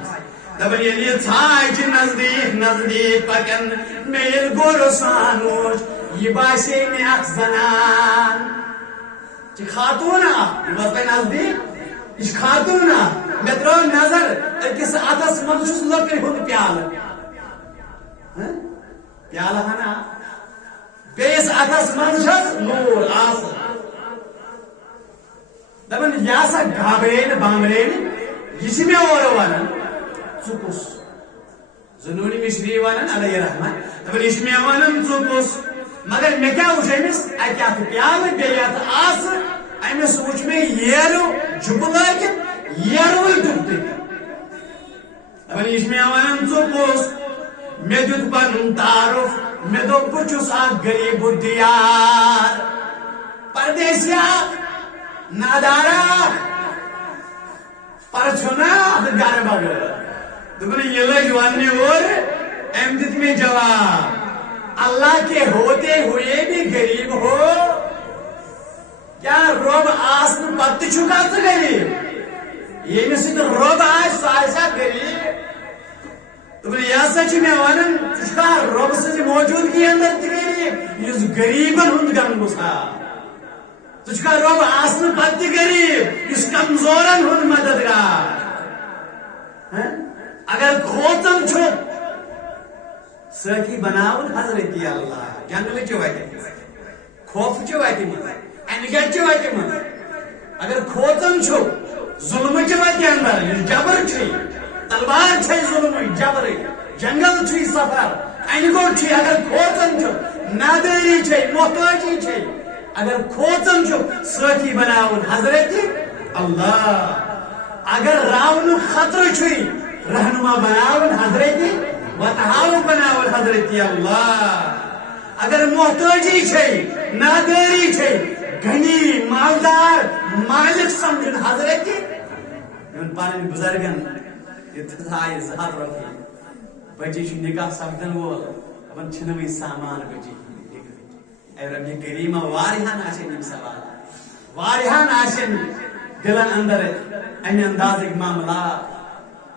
دپان ییٚلہِ یہِ ژھاے چھِ نزدیٖک نزدیٖک پکان مےٚ ییٚلہِ غورٕ سان وُچھ یہِ باسے مےٚ اکھ زنان چھِ خاتوٗن اکھ یہِ وٲژ وۄنۍ نزدیٖک یہِ چھِ خاتوٗن اکھ مےٚ ترٲو نظر أکِس اتھس منٛز چھُس لٔکرِ ہُنٛد پیالہٕ پیالہٕ ہنا بیٚیِس اتھس منٛز چھس لوٗر آسان دپان یہ سا گھابرے بامرے یہ مے اور ونان ژٕ کُس ضروری مصری ونان علیہ رحمہ دپان یہ مے ونان ژٕ کُس مگر مے کیا وچھ امس اکہ اتھ پیالہ بیٚیہِ اتھ آس امس وچھ مے ییرو جُبہٕ لٲگِتھ ییرو ڈُبتہِ دپان یہ مے ون ژوٚکُس مے دیُت پنُن تعارف مے دوٚپ بہٕ چھُس اکھ غریٖب الدیار پردیسیا نادارا پر چھُنا گرٕ بغٲر دوٚپُن یہِ لٔج وننہِ اور أمۍ دیُت مےٚ جواب اللہ کے ہوتے ہوئے بھی غریب ہو کیا رب آسن پتہ چھُکھا ژٕ غریب ییٚمہِ سۭتۍ رب آسہِ سُہ آسیا غریب دوٚپُن یہِ ہسا چھُ مےٚ ونان ژٕ چھُکھا رب سٕنٛزِ موجوٗدگی انٛدر تہِ غریب یُس غریٖبن ہُنٛد غم گُسا ژٕ چھُکھا رب آسنہٕ پتہٕ تہِ غریب یُس کمزورن ہُنٛد مددگار اگر کھوژن چھُکھ ساتھی بناون حضرت اللہ جنگل چھ وتہ خوف چھ وتہ من انگت چھ وتہ من اگر کھوژن چھو ظلم چھ وتہ اندر جبر چھ تلوار چھ ظلم جبر جنگل چھ سفر انگوٹ چھ اگر کھوژن چھو نادری چھ محتاجی چھ اگر کھوژن چھو ساتھی بناون حضرت اللہ اگر راون خطر چھ رہنما بناون حضرت وتعاون بناول حضرت اللہ اگر محتاجی چھ ناداری چھ غنی مالدار مالک سمجھن حضرت یون پانن بزرگن اتھائی زہات رکھی بچی چھ نکاح سپدن وول اپن چھنوی سامان بچی اے رب کریم واریہان آشن یم سوال واریہان آشن دلن اندر امی انداز ایک معاملات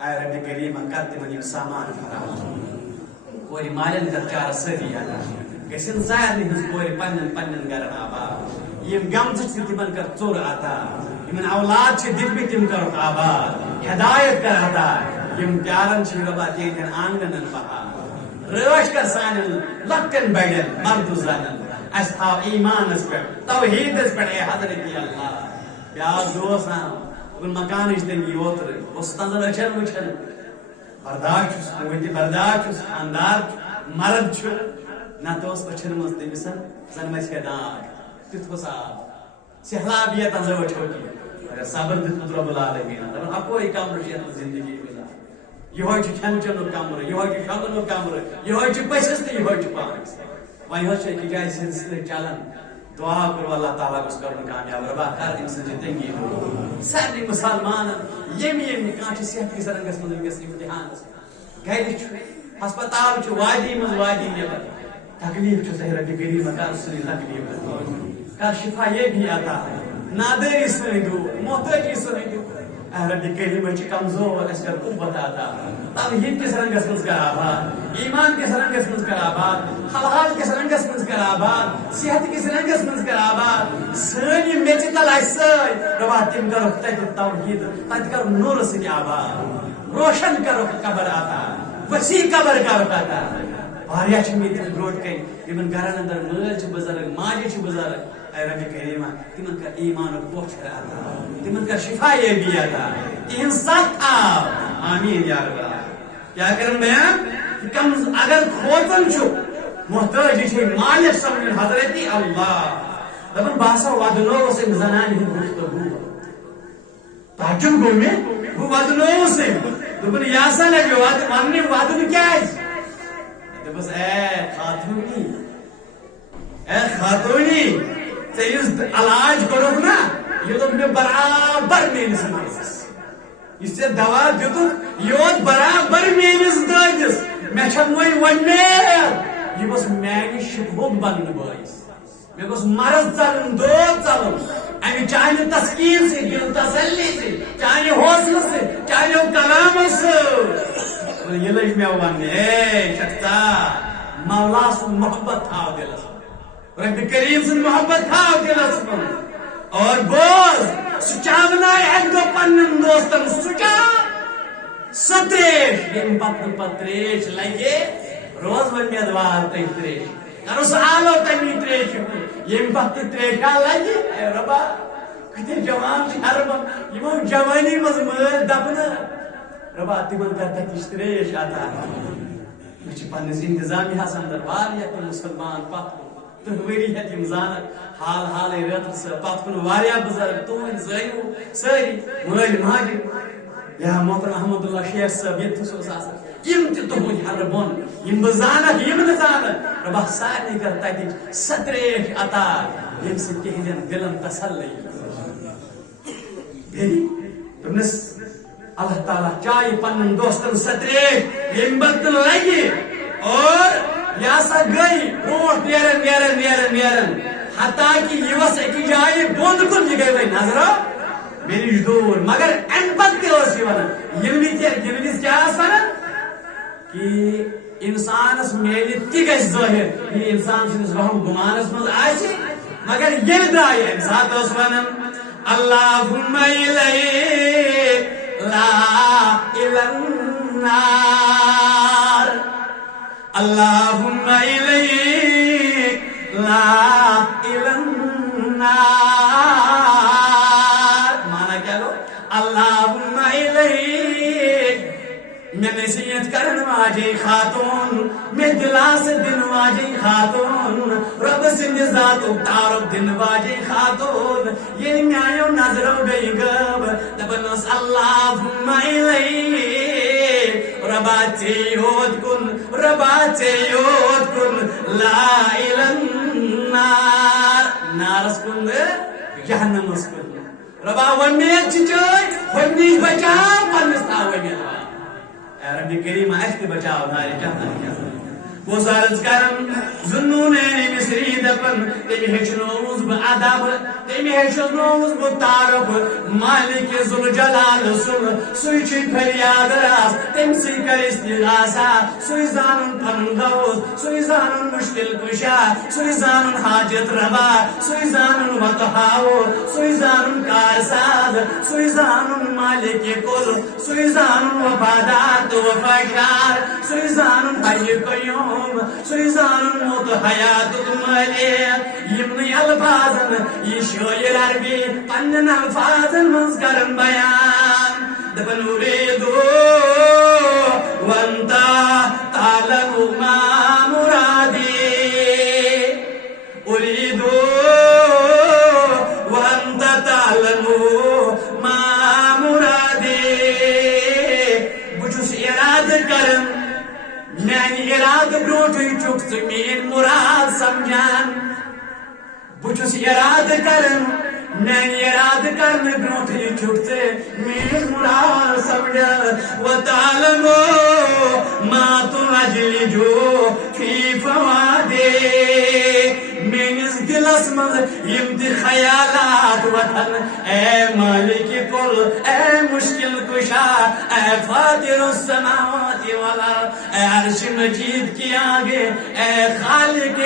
اے رب کریم کر تمن یم سامان فراہم کوئی مالن کر چار سری ادا گسن زائر نہیں کوئی پنن گرن آباد یم گم چھ تمن کر ژور عطا یمن اولاد چھ دتمت تم کر آباد ہدایت کر عطا یم پیارن چھ ربا تین آنگنن بہار رٲچھ کر سانن لکن بڑن مرد زنن اس تھاو ایمانس پہ توحیدس پہ اے حضرت اللہ بیاکھ دوست مکان تنگی اوتر اس تنظر اچھن وچھن برداشت قوت برداشت خاندار مرد نت اچھن مز تمسن زن مس ناگ تیت گوس آب سہلابیت اندر وچھو کی اگر صبر دت رب العالمین دپان اکوے کمر چھ زندگی ملا یہ کھین چن کمر یہ شۄنگن کمر یہ پسس تو یہ پانس وۄنۍ چھ أکِس جایہِ سلسلہ چلان دعا کرو اللہ تعالیٰ گوس کرن کامیاب ربا کر تم سن تنگی سارے مسلمان یم کھانا صحت کس رنگس من ونکس امتحان گھر ہسپتال وادی من وادی نبر تکلیف رب غریب کر سن تکلیف کر شفا یہ بھی عطا نادری سن دو محتاجی سن دو رب کریم کمزور اس کر قوت عطا توحید کس رنگس من کر آباد ایمان کس رنگس من کر آباد حلال کس رنگس من کر آباد صحت کس رنگس من کر آباد سنی میچ تل سی ربا تم کرو تت توحید تت کرو نور سن آباد روشن کرو قبر عطا وسیع قبر کرو عطا واریاہ چھ میت بروٹ کن یمن گرن اندر مال بزرگ ماجہ بزرگ اے رب کریم تمن کر ایمان پوچھ عطا تمن کر شفا یہ بھی عطا تہن ساتھ آو آمین یا رب کیا کرن بیان کم اگر کھوژن چھ محتاجی چھ مالک سمجھن حضرت اللہ دپن باسا ودنو سن زنان ہند گفتگو تعجب گو میں وہ ودنو سن دپن یا سا لگے وننے ودن کیا دپس اے خاتونی ژےٚ علاج کوٚرُتھ نا یہِ دوٚپ مےٚ برابر میٲنِس مغزس یُس ژےٚ دوا دِتُکھ یہِ ووت برابر میٲنِس دٲدِس مےٚ چھنہٕ وۄنۍ وۄمید یہِ گوٚژھ میانہِ شِفہُک بننہٕ بٲیِس مےٚ گوٚژھ مرض ژلُن دود ژلُن امہِ چانہِ تسکیٖن سۭتۍ دِل تسلی سۭتۍ چانہِ حوصلہٕ سۭتۍ چانیو کلامو سۭتۍ یہِ لٔج مےٚ وننہِ اے شخصا مولا سُنٛد محبت تھاو دلس رب کریم سن محبت تھاو دلس من اور بوز سچاونائے اک دو پنن دوستن سچاو ستریش یم پتریش لگے روز ومیدوار تھی تریش کرس آلو تمی تریش یم پت تریشا لگے اے ربا کتے جوان شرم یمو جوانی مز مل دپن ربا تمن کر تتیش تریش عطا مجھ پنس انتظامی ہس اندر واریاہ مسلمان پت تہوری ہے تم زان حال حال رت پت کن واریاہ بزرگ تہند زیو ساری مل ماجد یا محترم احمد اللہ شیخ صاحب یہ یم تہد ہر بون یم بہ زانک یم نہ زانک ربا سارے کر تتچ ستریش عطا یم سی تہندین دلن تسلی بیری تمس اللہ تعالیٰ چاہیے پنن دوستن ستریش یم بدل لگی اور یہ سا گئی برونٹ نیرن نیرن نیرن نیرن حتیٰ کہ یہ وس ایک جائے بوند کن یہ گئی نظر میری دور مگر ان پت کے اس کی ونن ینویس کیا آسان کہ انسانس میلی تی گژھِ ظاہر یہ انسان سنس رحم گمانس مز آسی مگر یہ درائے ایم سات اس ونن اللہم الیک لا الى النار اللہم الیک لا الى النار مانا کیا لو اللہم الیک میں نصیحت کرن واجی خاتون میں دلاس دن واجی خاتون رب سند ذات تعارف دن واجی خاتون یہ میاں نظر گئی گب دبنس اللہم الیک ربا چیود کن ربا چیود کن لا الى النار نارس کن جہنم اس کن ربا ونیت چچوئی ونیت بچا پنستا ونیت رب کریم اخت بچاؤ ناری کیا وہ سارز کرم ظنون مصری دپن تیمی ہچنوز با عدب تیمی ہچنوز با تعرف مالک ذوالجلال سن سوی چی فریاد راز تیم سی کر استغاثہ سوی زانن پن غوث سوی زانن مشکل کشا سوی زانن حاجت روا سوی زانن وطحاو سوی زانن کارساز سوی زانن مالک کل سوی زانن وفادات وفاشار سوی زانن حی قیوم سویزان موت حیات مالی یمنی الفاظن یہ شویر عربی پنن الفاظن منذکرن بیان دبن اریدو وانتا تعلم ما مرادی اریدو وانتا تعلم ما مرادی بچوس اراد کرن میانی اراد بروٹی چک مین مراد سمجھان بچس اراد کرن میانی اراد کرن بروٹی چک مین مراد سمجھان وتعلمو ما تنجلی جو فی فوادے مینس دلس مز یم دی خیالات وطن اے مالک کل اے مشکل کشا اے فاطر السماوات والارض اے عرش مجید کی آگے اے خالق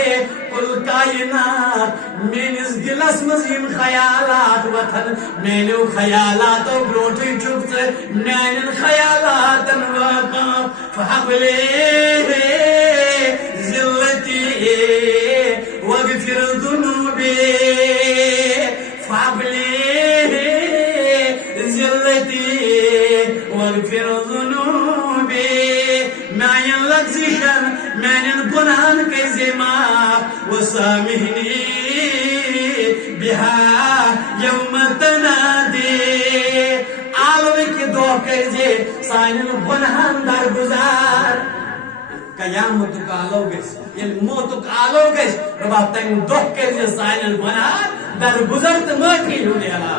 کل کائنات مینس دلس مز یم خیالات وطن مینو خیالات و بروٹی چکتے مین خیالات واقف فحبلے ذلتی واغفر ذنوبی فابلی ذلتی واغفر ذنوبی میان لغزشن میان گناہن کے زماف وسامحنی بها یوم تنادی آلوی کی دو کیزے سائنن گناہن درگزار قیامت کالو گس یل موت کالو گس ربا تم دو کے سائنل بنا در گزرت ماٹھی ہونیلا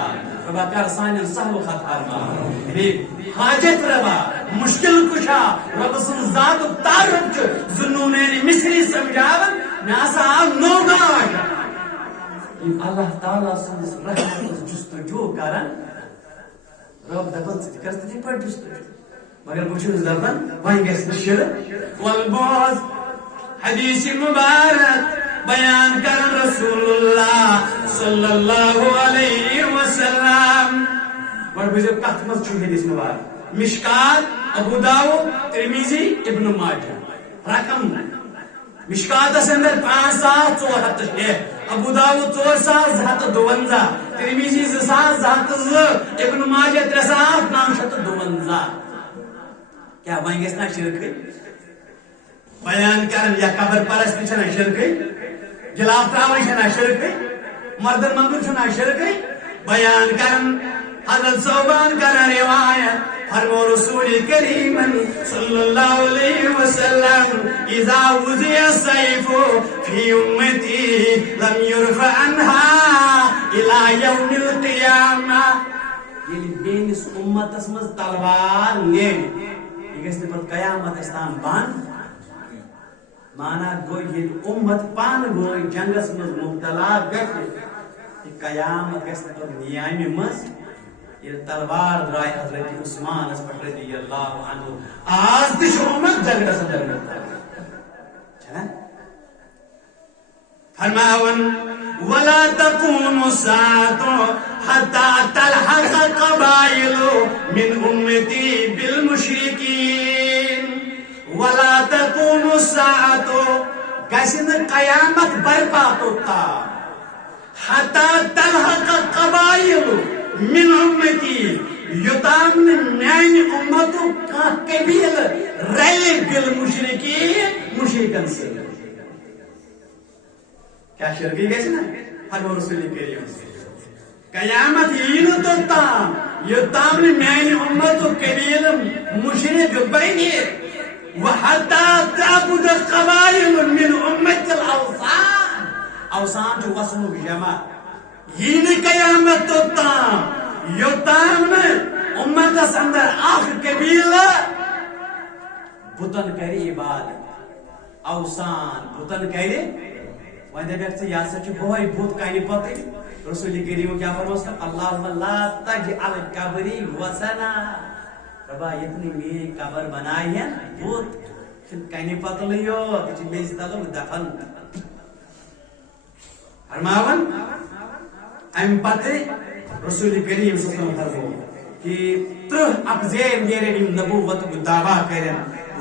ربا کر سائنل سہل خطر ما حاجت ربا مشکل کشا رب سن ذات تعارف ظنون مصری سمجھاون ناسا نو گاش اللہ تعالی سن رحمت جستجو کرن رب دپن سی کرتی پر جستجو مگر مجھے زبان وہیں گیس نشر والبعض حدیث مبارک بیان کر رسول اللہ صلی اللہ علیہ وسلم اور بجھے قطمت چھو حدیث مبارک مشکات ابو داؤد ترمیزی ابن ماجہ رقم مشکات اندر 5,400 ہے ابو داؤد 4,252 ترمیزی 2,202 ابن ماجہ 3,952 کیا وہیں گے شرک بیان کرن یا قبر پرستی چھنا شرک گلاف تراوی چھنا شرک مردن منگل چھنا شرک بیان کرن حضرت صوبان کا روایت فرمو رسول کریم صلی اللہ علیہ وسلم اذا وضع السيف في امتي لم يرفع عنها الى يوم القيامة. یل بینس امتس مز تلوار نیم یہ گھس پت قیامت تام بند. مانا گو یل امت پان گو جنگس مز مبتلا گھس قیامت گھس پت نیامہ مز یہ تلوار درائے حضرت عثمان پہ رضی اللہ عنہ. آج تش امت جنگس اندر مبتلا. فرماون ولا تكون الساعة حتى تلحق قبائل من أمتي بالمشركين. ولا تكون الساعة كسن قيامت برپا توتا حتى تلحق قبائل من أمتي يتام من أمته قبيل رلي بالمشركين مشركا سنة. کیا شرکی گئی نا حضور رسول کریم قیامت یہ تو تام یہ تام نے میانی امت و قبیل مشرک بینی وحتی تعبد قبائل من امت الاوثان. اوثان جو وصن و جمع یہ قیامت تو تام یہ تام نے امت اس اندر آخر قبیل بطن کری عبادت اوثان بطن کری وہاں دیکھتے یا سچ بہت بہت کہانی پتے. رسول کریم کیا فرماس کا اللہم لا تجعل قبری وثنا. ربا اتنی میں قبر بنائی ہے بہت کہانی پتہ لیو کچھ بیچتا لو دفن. فرماون ام پتے رسول کریم صلی اللہ علیہ وسلم کہ ترہ افزیر میرے نبوت کو دعویٰ کریں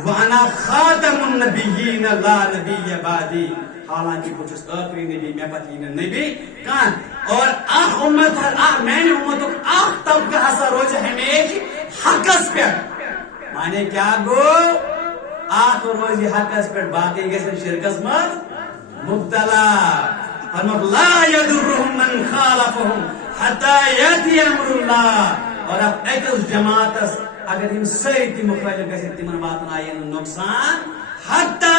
وانا خاتم النبیین لا نبی بعدی. حالانکہ کچھ آخری نبی میں پتہ نبی کان اور آخ امت میں نے امتوں آخ طبقہ ہسا روز ہمیشہ حقس پہ. مانے کیا گو آخ روز حقس پہ باقی گئے شرکس مز مبتلا. فرمت لا یدرهم من خالفهم حتی یاتی امر اللہ. اور اب ایکس جماعتس اگر ہم سیتی مخالف گئے تمن واتن آئین نقصان حتی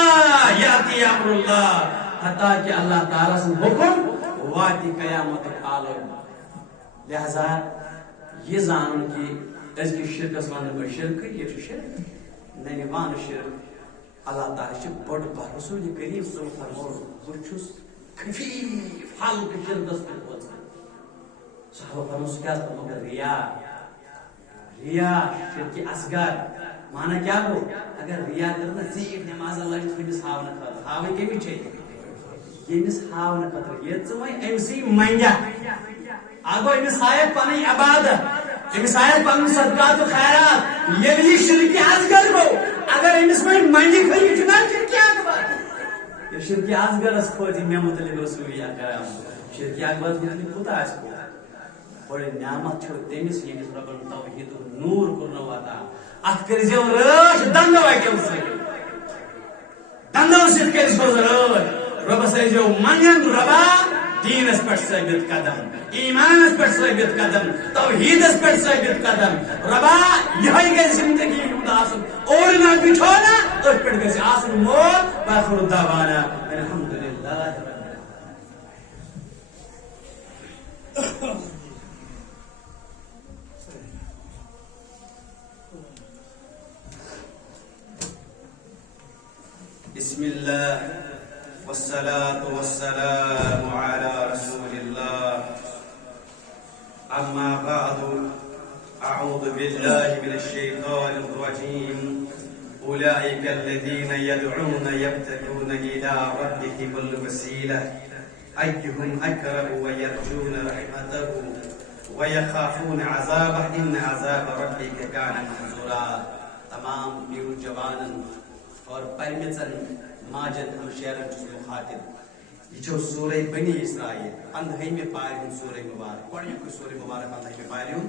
یاتی امر اللہ حتی کہ اللہ تعالیٰ سے حکم واتی قیامت عالم. لہذا یہ زانن کہ اس کی شرکس ون بڑ شرک یہ شرک نہیں وان شرک اللہ تعالیٰ سے بڑ بار. رسول کریم صلی اللہ علیہ وسلم بچھس خفیف حلق شرکس پہ پہنچا. صحابہ فرموس کیا مگر ریا شرک اصغر. مانا کیا گو اگر ریا کرنا زیب نماز اللہ جس کنس ہاونا خطر ہاوی کمی چاہیے یمس ہاونا خطر یہ چوئی امسی منگا آگو امس آیت پانی عبادت امس آیت پانی صدقات و خیرات یہ شرک اصغر گو. اگر امس کوئی منگی کھئی چنا شرک اکبر. یہ شرک اصغر اس کھوتی میں مطلب رسول کرام شرک اکبر یعنی خدا اس کو بڑے نعمت چھو تیمس یمس ربن توحید نور کرنا واتا ات کرزیو رش دندو اکیو سے دندو سے کرزیو رش رب سیزیو منگن ربا دین اس پر ثابت قدم ایمان اس پر ثابت قدم توحید اس پر ثابت قدم. ربا یہی کہ زندگی مداسم اور نہ بٹھونا اور پڑ گئے آسن موت واخر دعوانا الحمدللہ. بسم اللہ والصلاة والسلام على رسول اللہ. اما بعد اعوذ باللہ من الشیطان الرجیم. اولئک الذین یدعون یبتغون الی ربهم الوسیلہ ایہم اقرب ویرجون رحمتہ ویخافون عذابہ ان عذاب ربک کان محذورا. تمام نیو جوانن اور پرمچن ماجد ہم شیرن چس مخاطب یہ چھو سورہ بنی اسرائیل اندہیمی پاریون سورہ مبارک گوڑنیک سورہ مبارک اندہیمی پاریون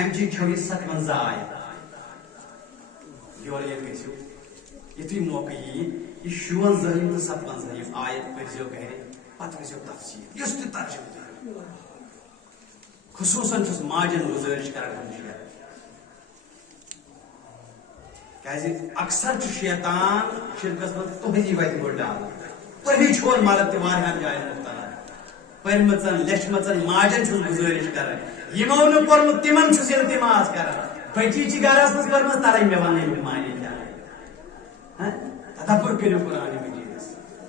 ام چی چھو یہ 57 آیت یور یہ کہسیو یہ موقع یہ 56 تو 57 آیت پرزیو کہنے پتہ ویسیو تفسیر یہ اس ترجمہ خصوصاً چھُس ماجن گزٲرِش کران ہمیشہ کیازِ اکثر چھُ شیطان شرکس منٛز تُہنٛدی وتہِ گۄڈٕ ڈال تُہی چھُون مدد تہِ واریاہن جاین مُبتلا پٔرمٕژن لیچھمٕژن ماجن چھُس گُزٲرِش کران یِمو نہٕ پوٚرمُت تِمن چھُس التماس کران بچی چھِ گرس منٛز پٔرمٕژ ترے مےٚ ونٕنۍ بہٕ مانے کیٛاہ تدبر کٔرِو قرآنِ مجیٖدس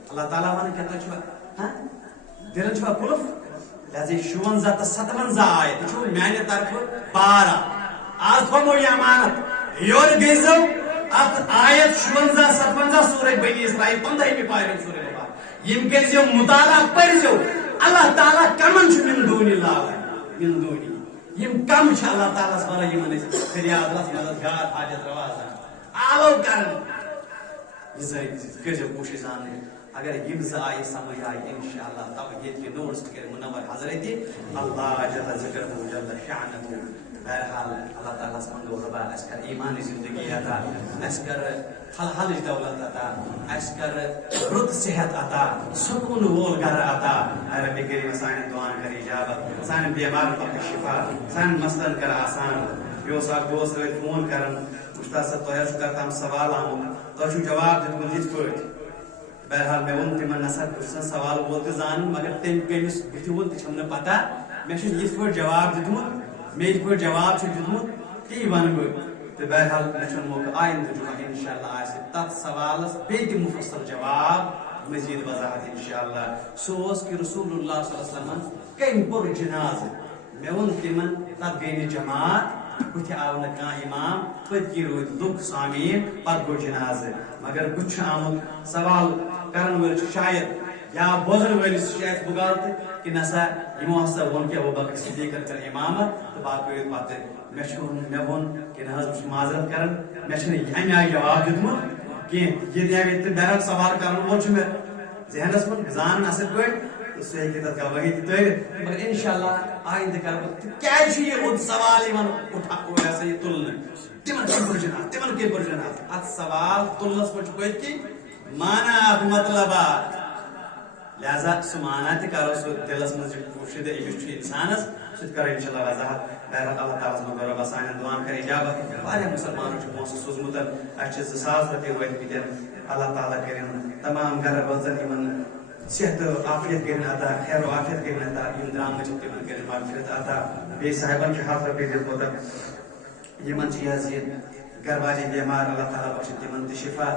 اللہ تعالیٰ ونان کیٛاہ تۄہہِ چھُوا دِلن چھُوا کُلف لہذا 56 تہٕ 57 آیت یہِ چھُ میانہِ طرفہٕ بارا آز تھومو یہِ امانت یور گٔژھۍزیو اتھ آیت 56 57 سورہ بنی اسرائیل 15 پارِ سورہ بقرہ یِم کٔرۍزیو مطالعہ پٔرۍزیو اللہ تعالیٰ کمن چھُ من دوٗنہِ لاگان من دوٗنہِ یِم کم چھِ اللہ تعالیٰ ہس ونان یِمن أسۍ فریادس مددگار حاجت روا آسان آلو کرن یہ کٔرۍزیو کوٗشِش زانٕنۍ اگر یم آئی سمجھ آئی انشاءاللہ تب یہ نوٹس کر منور حضرت اللہ جل ذکرہ جل شانہ بہرحال اللہ تعالیٰ منگو ربا اس کر ایمان زندگی عطا اس کر حل دولت عطا اس کر رت صحت عطا سکون وول گھر عطا رب کریم سان دعان کر اجابت سان بیمار پر شفا سان مسلن کر آسان بیوس اک دوست فون کرن استاد صاحب تۄہہِ چھُ کرتام سوال آمُت تۄہہِ چھُ جواب دیُتمُت یِتھ پٲٹھۍ بہرحال مے وون تمن نسا پرژھن سوال وول تہِ زانن مگر تم کٔمِس بٕتھِ وول تہِ چھم نہٕ پتہ مےٚ چھُ یِتھ پٲٹھۍ جواب دیُتمُت مےٚ یِتھ پٲٹھۍ جواب چھُ دیُتمُت تی ونہٕ بہٕ تہٕ بہرحال مےٚ چھُنہٕ موقعہٕ آیندٕ جمعہ انشاءاللہ آسہِ تتھ سوالس بیٚیہِ تہِ مُفصل جواب مزید وضاحت انشاءاللہ سُہ اوس کہِ رسول اللہ صلی اللہ علیہ وسلمن کٔمۍ پوٚر جنازٕ مےٚ ووٚن تِمن تتھ گٔے نہٕ جماعت بٕتھِ آو نہٕ کانٛہہ امام پٔتۍ روٗدۍ لُکھ سامیٖن پتہٕ گوٚو جنازٕ مگر بہٕ چھُ آمُت سوال کرن وٲلۍ چھُ شاید یا بوزن وٲلِس چھُ شاید بُغالتہٕ کہِ نسا یِمو ہسا ووٚن کہِ ابوٗبکر صدیٖقن کٔر امامت تہٕ باقٕے پتہٕ مےٚ ووٚن کہِ نہ حظ بہٕ چھُس معذرت کران مےٚ چھُنہٕ امہِ آیہِ جواب دیُتمُت کینٛہہ ییٚتہِ تہٕ بہرحال سوال کرن وول چھُ مےٚ ذہنس منٛز زانن اصل پٲٹھۍ تہٕ سُہ ہیٚکہِ تتھ گوٲہی تہِ تٲرِتھ مگر انشاءاللہ آیندٕ کرٕ بہٕ کیازِ چھُ یہِ اوٚت سوال یِوان یہِ تُلنہٕ تِمن کٔمۍ پوٚر جنازٕ تِمن کٔمۍ پوٚر جنازٕ اتھ سوال تُلنس منٛز چھُ پٔتۍ کِنۍ مانا اکھ مطلبات لہذا سُہ مانا تہِ کرو سُہ دلس منٛز پوٗشِتھ أمِس چھُ انسانس سُہ تہِ کرو انشاءاللہ وضاحت بہرحال اللہ تعالیٰ ہس منٛز رۄبس سانٮ۪ن دُعاہن کر اجابت واریاہ مُسلمانن چھُ پونٛسہٕ سوٗزمُت اسہِ چھِ 2000 رۄپیہِ وٲتمٕتۍ اللہ تعالیٰ کٔرِن تمام گرٕ بٲژن یِمن صحت عافیت کٔرِن عطا خیر و عافیت کٔرِن عطا یِم درٛامٕتۍ چھِ تِمن کٔرِن مغفرت عطا بیٚیہِ صاحبن چھُ 100 رۄپیہِ دِتمُت یِمن چھِ یہِ حظ یہِ گرواجی بیمار اللہ تعالیٰ بخشن تمن تہِ شفا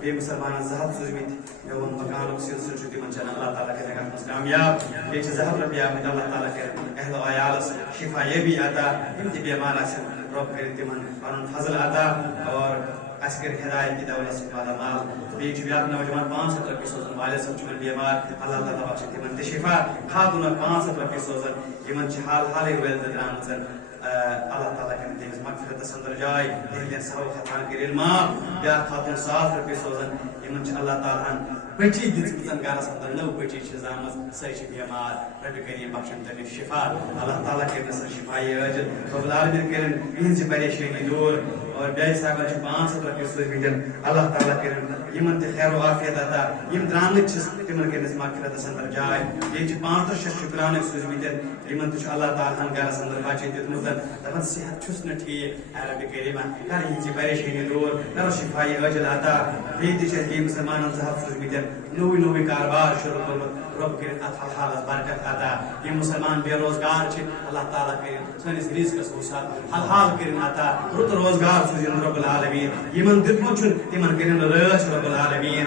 بیٚیہِ مُسلمانن 2 ہتھ سوٗزمٕتۍ مےٚ ووٚن مکانُک سلسلہٕ چھُ تِمن چلان اللہ تعالیٰ کٔرِن اتھ منٛز کامیاب بیٚیہِ چھِ 2 ہتھ رۄپیہِ آمٕتۍ اللہ تعالیٰ کٔرِن اہل و عیالس شفا یٲبی عطا یِم تہِ بیمار آسن رۄب کٔرِن تِمن پنُن فضل عطا اور اسہِ کٔرِن ہدایت تہِ دولت مالا مال بیٚیہِ چھُ بیاکھ نوجوان 500 رۄپیہِ سوزان والد صٲب چھُ بیمار اللہ تعالیٰ بخشن تِمن تہِ شفا خاتوٗنن 500 رۄپیہِ سوزان یِمن چھِ حالٕے وٲلدٕ درٛامٕژ اللہ تعالیٰ کٔرِن تٔمِس مغفرتس انٛدر جاے تِہنٛدٮ۪ن سہو خطاہن کٔرِن معاف بیاکھ خاتوٗن 100 رۄپیہِ سوزان یِمن چھِ اللہ تعالیٰ ہن بٔچی دِژمٕژ گرس انٛدر نٔو بٔچی چھِ زامٕژ سۄے چھِ بیمار رۄبہِ کٔرِن بخشن تٔمِس شفا اللہ تعالیٰ کٔرِنس سۄ شفایہِ عٲجل رۄب العالمیٖن کٔرِن یِہنٛزِ پریشٲنی دوٗر اور بیٚیہِ صاحبن چھِ 500 رۄپیہِ سوٗزمٕتۍ اللہ تعالیٰ کٔرِن یِمن تہِ خیر و عافیت عطا یِم درٛامٕتۍ چھِ تِمن کٔرِنس مغفرتس انٛدر جاے بیٚیہِ چھِ 65 شیٚتھ شُکرانہٕ سوٗزمٕتۍ یِمن تہِ چھُ اللہ تعالیٰ ہن گرس انٛدر بچہِ دیُتمُت دپان صحت چھُس نہٕ ٹھیٖک رۄبہِ کٔرِما کر یِہنٛزِ پریشٲنی دوٗر کرو شفایہِ عٲجل عطا بیٚیہِ تہِ چھِ اَسہِ بیٚیہِ مُسلمانن 2 ہتھ سوٗزمٕتۍ نوٚوُے کاربار شروٗع کوٚرمُت رۄب کٔرِن اتھ حلحالس برکت عطا یِم مُسلمان بے روزگار چھِ اللہ تعالیٰ کٔرِن سٲنِس رِزقس وُسعت حلحال کٔرِن عطا رُت روزگار سوٗزِن رۄب العالمیٖن یِمن دیُتمُت چھُنہٕ تِمن کٔرِن رٲچھ رۄب العالمیٖن